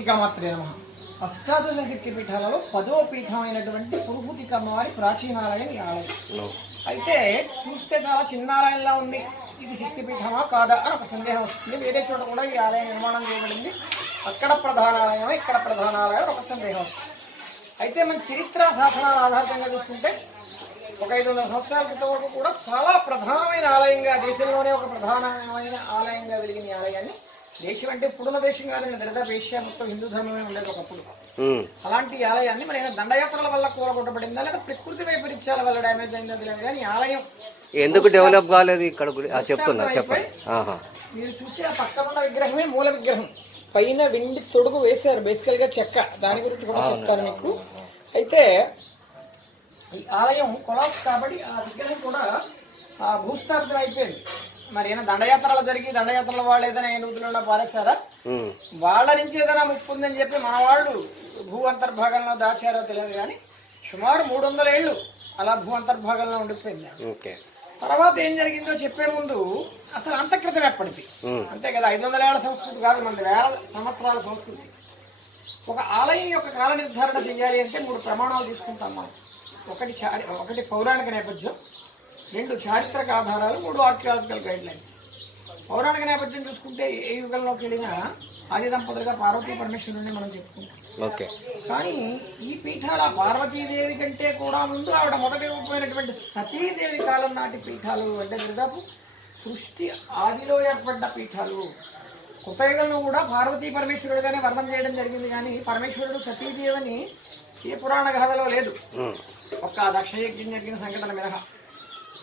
పురుహూతికామాత్రే నమః. అష్టాదశ శక్తిపీఠాలలో 10వ పీఠమైనటువంటి పురుహూతిక అమ్మవారి ప్రాచీనాలయం ఈ ఆలయం. అయితే చూస్తే చాలా చిన్న ఆలయంలా ఉంది, ఇది శక్తిపీఠమా కాదా అని ఒక సందేహం వస్తుంది. వేరే చోట కూడా ఈ ఆలయం నిర్మాణం చేయబడింది, అక్కడ ప్రధానాలయం ఇక్కడ ప్రధానాలయం ఒక సందేహం వస్తుంది. అయితే మన చరిత్ర శాసనాల ఆధారంగా చూసుకుంటే ఒక 500 సంవత్సరాల క్రితం వరకు కూడా చాలా ప్రధానమైన ఆలయంగా, దేశంలోనే ఒక ప్రధానమైన ఆలయంగా వెలిగిన ఈ ఆలయాన్ని, దేశం అంటే ఇప్పుడున్న దేశం కాదండి, దరిదాపు ఏషియా మొత్తం హిందూ ధర్మమే ఉండేది ఒకప్పుడు. అలాంటి ఆలయాన్ని మరి దండయాత్రల వల్ల కూలగొట్టబడిందా లేదా ప్రకృతి వైపరీత్యాల వల్ల డ్యామేజ్ అయిందా తెలియదు కానీ ఆలయం ఎందుకు డెవలప్ కాలేదు ఇక్కడ చెప్తున్నా చెప్పండి. మీరు చూసి ఆ పక్కనున్న విగ్రహమే మూల విగ్రహం, పైన వెండి తొడుగు వేశారు, బేసికల్ గా చెక్క. దాని గురించి కూడా చెప్తాను మీకు. అయితే ఈ ఆలయం కొలాప్స్ కాబట్టి ఆ విగ్రహం కూడా భూస్థాపితం అయిపోయింది. మరి ఏదైనా దండయాత్రలు జరిగి దండయాత్రల వాళ్ళు ఏదైనా నూతులలో పారేశారా, వాళ్ళ నుంచి ఏదైనా ముప్పు ఉందని చెప్పి మన వాళ్ళు భూ అంతర్భాగంలో దాచారో తెలియదు కానీ సుమారు 300 ఏళ్ళు అలా భూ అంతర్భాగంలో ఉండిపోయింది. తర్వాత ఏం జరిగిందో చెప్పే ముందు అసలు అంతఃకృతం ఎప్పటిది, అంతే కదా, 500 ఏళ్ల సంస్కృతి కాదు, మనది 1000 సంవత్సరాల సంస్కృతి. ఒక ఆలయం యొక్క కాల నిర్ధారణ చేయాలి అంటే 3 ప్రమాణాలు తీసుకుంటాం మనం. ఒకటి పౌరాణిక నేపథ్యం, 2 చారిత్రక ఆధారాలు, 3 ఆర్కియాలజికల్ గైడ్ లైన్స్. పౌరాణిక నేపథ్యం చూసుకుంటే ఏ యుగంలోకి వెళ్ళినా ఆది దంపతులుగా పార్వతీ పరమేశ్వరుని మనం చెప్పుకుంటాం. కానీ ఈ పీఠాల పార్వతీదేవి కంటే కూడా ముందు ఆవిడ మొదటి రూపమైనటువంటి సతీదేవి కాలం నాటి పీఠాలు. అంటే దాదాపు సృష్టి ఆదిలో ఏర్పడ్డ పీఠాలు. కొత్త యుగంలో కూడా పార్వతీ పరమేశ్వరుడుగానే వర్ణన చేయడం జరిగింది కానీ పరమేశ్వరుడు సతీదేవిని ఏ పురాణ గాథలో లేదు, ఒక్క దక్షయజ్ఞం జరిగిన సంఘటన మినహా.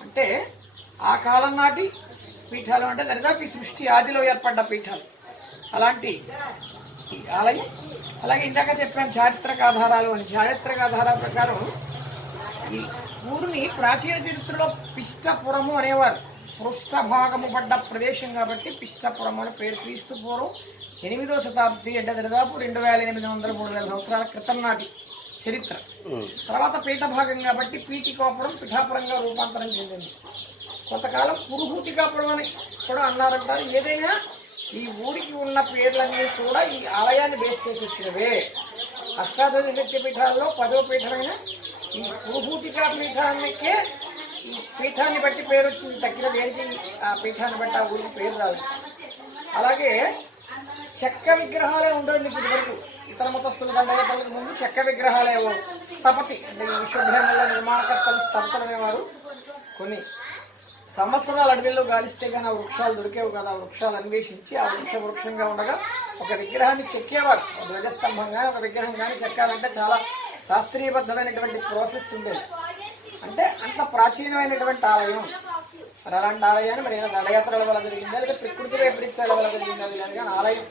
అంటే ఆ కాలం నాటి పీఠాలు అంటే దరిదాపు ఈ సృష్టి ఆదిలో ఏర్పడ్డ పీఠాలు. అలాంటి ఈ ఆలయం, అలాగే ఇందాక చెప్పాను చారిత్రక ఆధారాలు అని. చారిత్రక ఆధారాల ప్రకారం ఈ ఊరిని ప్రాచీన చరిత్రలో పిష్టపురము అనేవారు. పృష్ఠభాగము పడ్డ ప్రదేశం కాబట్టి పిష్టపురం అని పేరు. క్రీస్తు పూర్వం 8వ శతాబ్ది అంటే దాదాపు 2800 3000 సంవత్సరాల క్రితం నాటి చరిత్ర. తర్వాత పీఠ భాగం కాబట్టి పీఠికాపురం పిఠాపురంగా రూపాంతరం చెందింది. కొంతకాలం పురుహూతికాపురం అని కూడా అన్నారంటారు. ఏదైనా ఈ ఊరికి ఉన్న పేర్లన్నీ కూడా ఈ ఆలయాన్ని బేస్ చేసి వచ్చినవే. అష్టాదశ శక్తి పీఠాల్లో 10వ పీఠమైన ఈ పురుహూతికా పీఠానికే ఈ పీఠాన్ని బట్టి పేరు వచ్చింది, తగ్గిన దేనికి ఆ పీఠాన్ని బట్టి ఆ ఊరికి పేరు రాదు. అలాగే చెక్క విగ్రహాలే ఉండవు మీకు ఇదివరకు. ఇతర మతస్థుల దండయాత్రలకు ముందు చెక్క విగ్రహాలే. స్థపతి అంటే ఈ విశ్వబ్రహ్మల నిర్మాణకర్తలు స్థపతులు అనేవారు. కొన్ని సంవత్సరాలు అడవిలో గాలిస్తే కానీ ఆ వృక్షాలు దొరికేవు కదా, ఆ వృక్షాలు అన్వేషించి ఆ వృక్షంగా ఉండగా ఒక విగ్రహాన్ని చెక్కేవారు. ధ్వజస్తంభం కానీ ఒక విగ్రహం కానీ చెక్కాలంటే చాలా శాస్త్రీయబద్ధమైనటువంటి ప్రాసెస్ ఉండేది. అంటే అంత ప్రాచీనమైనటువంటి ఆలయం. మరి అలాంటి ఆలయాన్ని మరి దండయాత్రల వల్ల జరిగిందా లేదా ప్రకృతి వైపరీత్యాల వల్ల జరిగిందా లేదు కానీ ఆలయం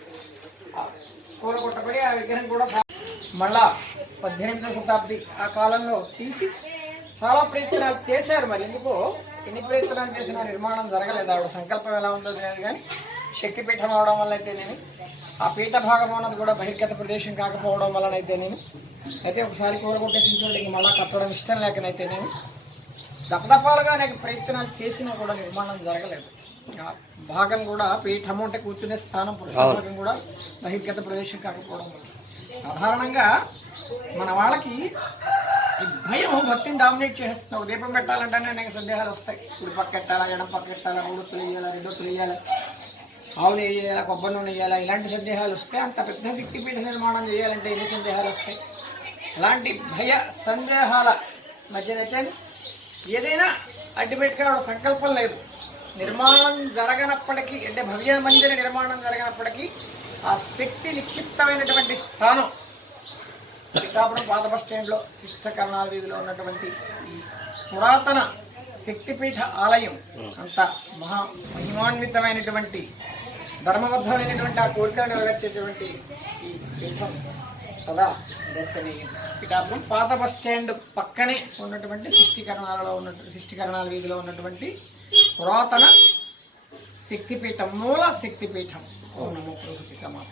కూలగొట్టబడి ఆ విగ్రహం కూడా మళ్ళా 18వ శతాబ్ది ఆ కాలంలో తీసి చాలా ప్రయత్నాలు చేశారు. మరి ఎందుకో ఎన్ని ప్రయత్నాలు చేసినా నిర్మాణం జరగలేదు. ఆవిడ సంకల్పం ఎలా ఉందో తెలియదు కానీ శక్తిపీఠం అవడం వల్ల అయితేనేమి, ఆ పీఠ భాగం అన్నది కూడా బహిర్గత ప్రదేశం కాకపోవడం వలనైతేనేమి, అయితే ఒకసారి కూలగొట్టేసిన చోటికి మళ్ళీ కట్టడం ఇష్టం లేకనైతేనేమి దపదపాలుగా అనేక ప్రయత్నాలు చేసినా కూడా నిర్మాణం జరగలేదు. ఆ భాగం కూడా పీఠము అంటే కూర్చునే స్థానం పురుష భాగం కూడా బహిర్గత ప్రదేశం కాకపోవడం వల్ల సాధారణంగా మన వాళ్ళకి ఈ భయం భక్తిని డామినేట్ చేస్తున్నావు. దీపం పెట్టాలంటేనే అనేక సందేహాలు వస్తాయి. ఇప్పుడు పక్క పెట్టాలా, ఎడం పక్క పెట్టాలా, 3 ఒత్తులు వేయాలా, 2 ఒత్తులు వేయాలా, ఆవులు వేయాలా, కొబ్బరి నూనె వేయాలా, ఇలాంటి సందేహాలు వస్తాయి. అంత పెద్ద శక్తిపీఠ నిర్మాణం చేయాలంటే ఎన్ని సందేహాలు వస్తాయి. అలాంటి భయ సందేహాల మధ్యనైతే ఏదైనా అల్టిమేట్గా సంకల్పం లేదు. నిర్మాణం జరగనప్పటికీ అంటే భవ్య మందిర నిర్మాణం జరగనప్పటికీ ఆ శక్తి నిక్షిప్తమైనటువంటి స్థానం పిఠాపురం పాత బస్ స్టాండ్లో శిష్టకరణాల వీధిలో ఉన్నటువంటి ఈ పురాతన శక్తిపీఠ ఆలయం అంత మహిమాన్వితమైనటువంటి ధర్మబద్ధమైనటువంటి ఆ కోరికలు నెరవేర్చేటువంటి ఈ పీఠం సదా దర్శనీయం. పిఠాపురం పాత బస్ స్టాండ్ పక్కనే ఉన్నటువంటి శిష్టికరణాల వీధిలో ఉన్నటువంటి పురాతన శక్తిపీఠం, మూల శక్తిపీఠం. ఓం నమో పురుషోత్తమాయ.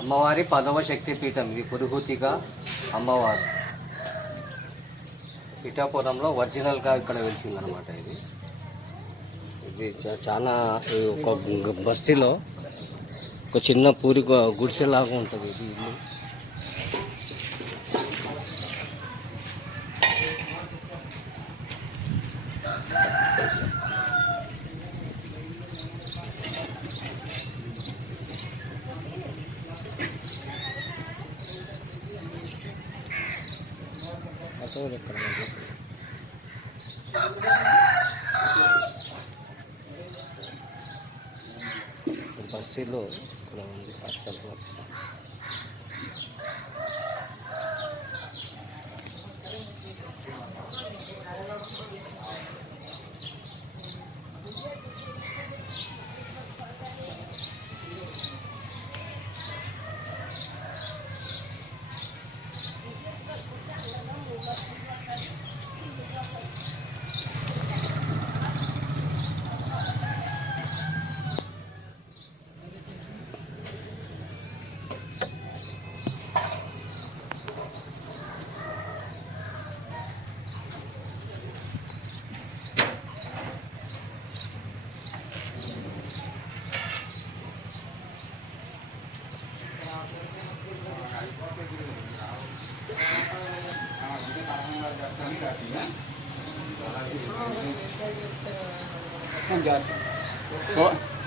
అమ్మవారి 10వ శక్తిపీఠం ఇది. పురుహూతిక అమ్మవారు పిఠాపురంలో ఒరిజినల్గా ఇక్కడ వెలిసిందనమాట. ఇది చాలా ఒక బస్తీలో ఒక చిన్న పూరి గుడిసెలాగా ఉంటుంది ఇది ఇల్లు. బస్సులో ఇక్కడ ఉంది అసలు.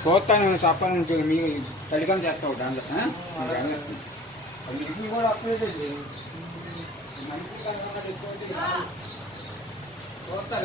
చూస్తాను చెప్పాలని ఉంటుంది. మీకు తడికం చేస్తా దాంట్లో ఇది కూడా అప్పుడే చూస్తా